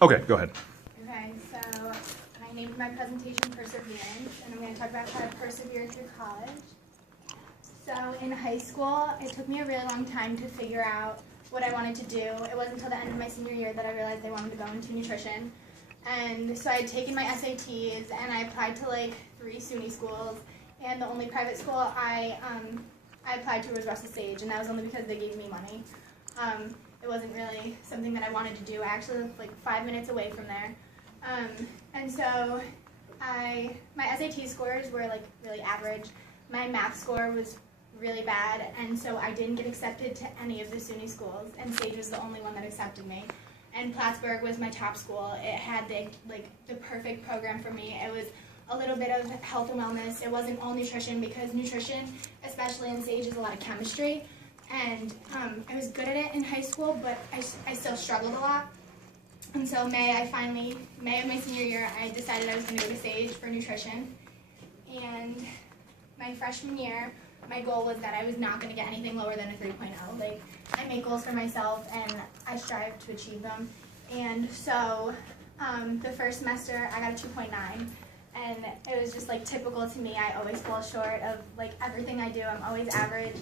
Okay, go ahead. Okay, so I named my presentation Perseverance, and I'm going to talk about how to persevere through college. So in high school, it took me a really long time to figure out what I wanted to do. It wasn't until the end of my senior year that I realized I wanted to go into nutrition. And so I had taken my SATs, and I applied to like 3 SUNY schools, and the only private school I applied to was Russell Sage, and that was only because they gave me money. It wasn't really something that I wanted to do. I actually lived like 5 minutes away from there. And so my SAT scores were like really average. My math score was really bad, and so I didn't get accepted to any of the SUNY schools, and Sage was the only one that accepted me. And Plattsburgh was my top school. It had the perfect program for me. It was a little bit of health and wellness. It wasn't all nutrition, because nutrition, especially in Sage, is a lot of chemistry. And I was good at it in high school, but I still struggled a lot. And so May of my senior year, I decided I was going to go to Sage for nutrition. And my freshman year, my goal was that I was not going to get anything lower than a 3.0. Like, I make goals for myself, and I strive to achieve them. And so the first semester, I got a 2.9. And it was just like typical to me. I always fall short of like everything I do. I'm always average.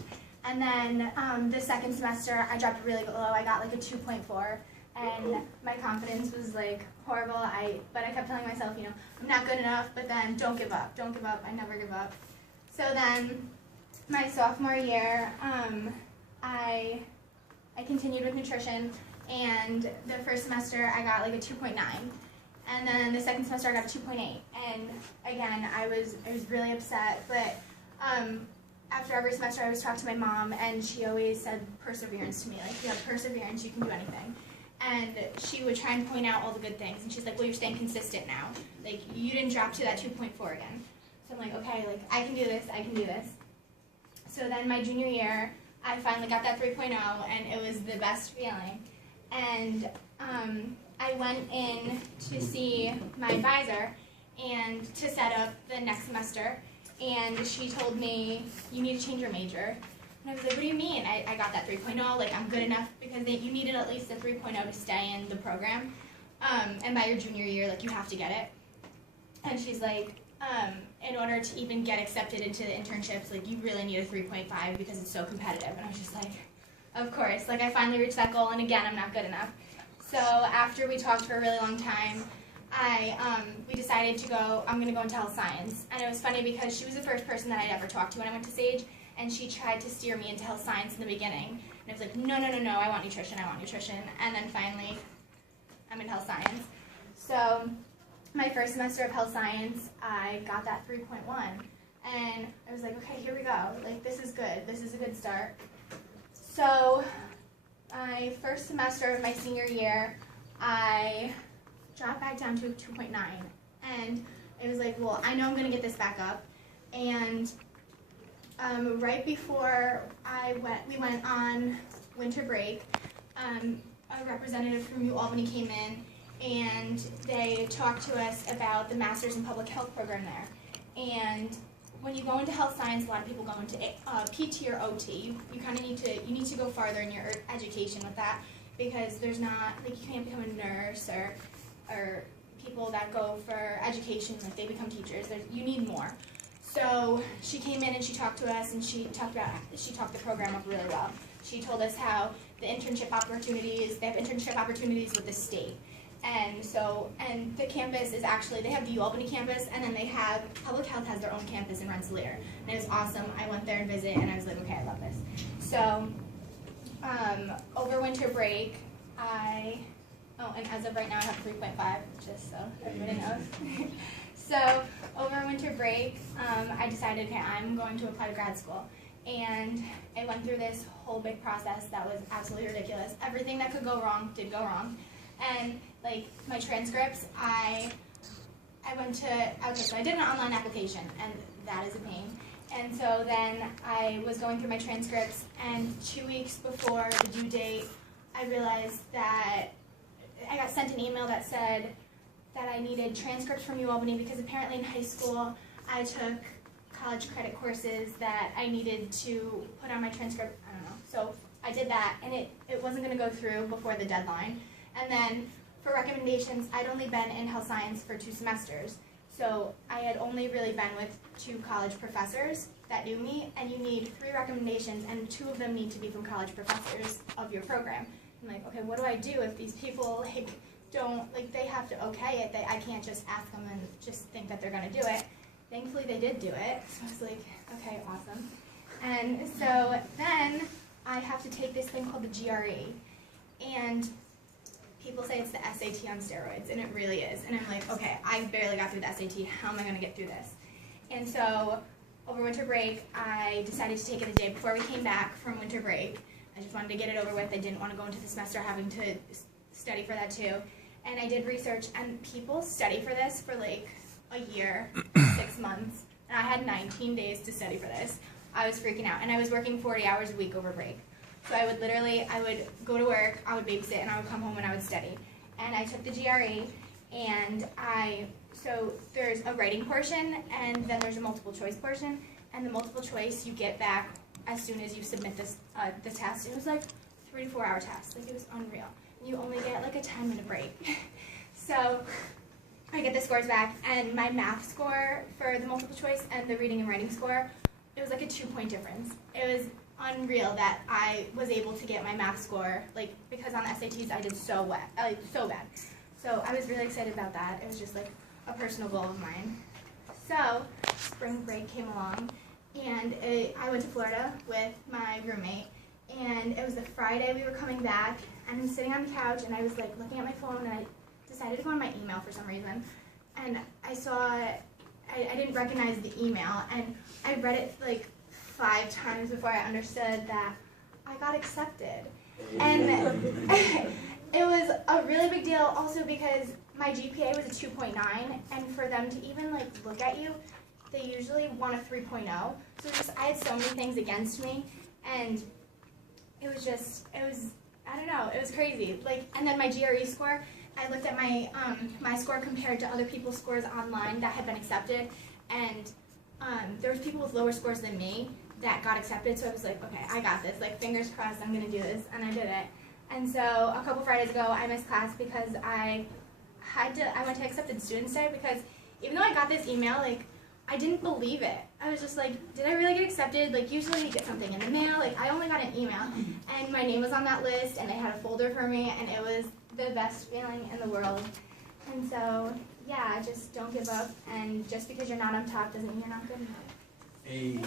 And then the second semester, I dropped really low. I got like a 2.4, and my confidence was like horrible. But I kept telling myself, you know, I'm not good enough, but then don't give up. Don't give up. I never give up. So then my sophomore year, I continued with nutrition, and the first semester I got like a 2.9. And then the second semester I got a 2.8. And again, I was really upset, but after every semester, I always talked to my mom, and she always said perseverance to me. Like, if you have perseverance, you can do anything. And she would try and point out all the good things. And she's like, well, you're staying consistent now. Like, you didn't drop to that 2.4 again. So I'm like, okay, like, I can do this, I can do this. So then my junior year, I finally got that 3.0, and it was the best feeling. And I went in to see my advisor and to set up the next semester. And she told me, you need to change your major. And I was like, what do you mean? I got that 3.0, like I'm good enough, because you needed at least a 3.0 to stay in the program. And by your junior year, like, you have to get it. And she's like, in order to even get accepted into the internships, like, you really need a 3.5 because it's so competitive. And I was just like, of course. Like, I finally reached that goal, and again, I'm not good enough. So after we talked for a really long time, we decided to go, I'm going to go into health science. And it was funny because she was the first person that I'd ever talked to when I went to Sage, and she tried to steer me into health science in the beginning. And I was like, no, I want nutrition, I want nutrition. And then finally, I'm in health science. So my first semester of health science, I got that 3.1. And I was like, okay, here we go. Like, this is good. This is a good start. So my first semester of my senior year, I dropped back down to 2.9, and it was like, well, I know I'm going to get this back up. And right before we went on winter break, a representative from UAlbany came in, and they talked to us about the Masters in Public Health program there. And when you go into health science, a lot of people go into PT or OT. You kind of need to go farther in your education with that, because there's not, like, you can't become a nurse or people that go for education, like they become teachers. You need more. So she came in and she talked to us, and she talked the program up really well. She told us how they have internship opportunities with the state. And the campus is actually, they have the UAlbany campus, and then they have, Public Health has their own campus in Rensselaer. And it was awesome. I went there and visited, and I was like, okay, I love this. So over winter break, and as of right now I have 3.5, just so everybody knows. So over winter break, I decided, okay, I'm going to apply to grad school. And I went through this whole big process that was absolutely ridiculous. Everything that could go wrong did go wrong. And like my transcripts, I did an online application, and that is a pain. And so then I was going through my transcripts, and 2 weeks before the due date, I realized that I got sent an email that said that I needed transcripts from UAlbany, because apparently in high school I took college credit courses that I needed to put on my transcript. I don't know. So I did that, and it wasn't going to go through before the deadline. And then for recommendations, I'd only been in health science for 2 semesters. So I had only really been with 2 college professors that knew me, and you need 3 recommendations, and 2 of them need to be from college professors of your program. I'm like, okay, what do I do if these people don't, they have to okay it? I can't just ask them and just think that they're going to do it. Thankfully, they did do it, so I was like, okay, awesome. And so then I have to take this thing called the GRE, and people say it's the SAT on steroids, and it really is. And I'm like, okay, I barely got through the SAT. How am I going to get through this? And so over winter break, I decided to take it a day before we came back from winter break. I just wanted to get it over with. I didn't want to go into the semester having to study for that too. And I did research, and people study for this for like a year, 6 months. And I had 19 days to study for this. I was freaking out, and I was working 40 hours a week over break. So I would go to work, I would babysit, and I would come home and I would study. And I took the GRE, and so there's a writing portion, and then there's a multiple choice portion. And the multiple choice you get back as soon as you submit the test. It was like 3 to 4 hour test. Like, it was unreal. You only get like a 10-minute break. So I get the scores back, and my math score for the multiple choice and the reading and writing score, it was like a 2-point difference. It was unreal that I was able to get my math score, because on the SATs I did so bad. So I was really excited about that. It was just like a personal goal of mine. So spring break came along, and I went to Florida with my roommate, and it was the Friday we were coming back, and I'm sitting on the couch, and I was looking at my phone, and I decided to go on my email for some reason, and I saw, I didn't recognize the email, and I read it 5 times before I understood that I got accepted. And it was a really big deal also because my GPA was a 2.9, and for them to even look at you, they usually want a 3.0. So I had so many things against me, and it was I don't know, it was crazy. And then my GRE score, I looked at my score compared to other people's scores online that had been accepted, and there was people with lower scores than me that got accepted, so I was like, okay, I got this. Fingers crossed, I'm gonna do this, and I did it. And so a couple Fridays ago, I missed class because I went to accepted students day, because even though I got this email, I didn't believe it. I was just like, did I really get accepted? Usually you get something in the mail. I only got an email, and my name was on that list, and they had a folder for me, and it was the best feeling in the world. And so, yeah, just don't give up, and just because you're not on top doesn't mean you're not good enough. Hey.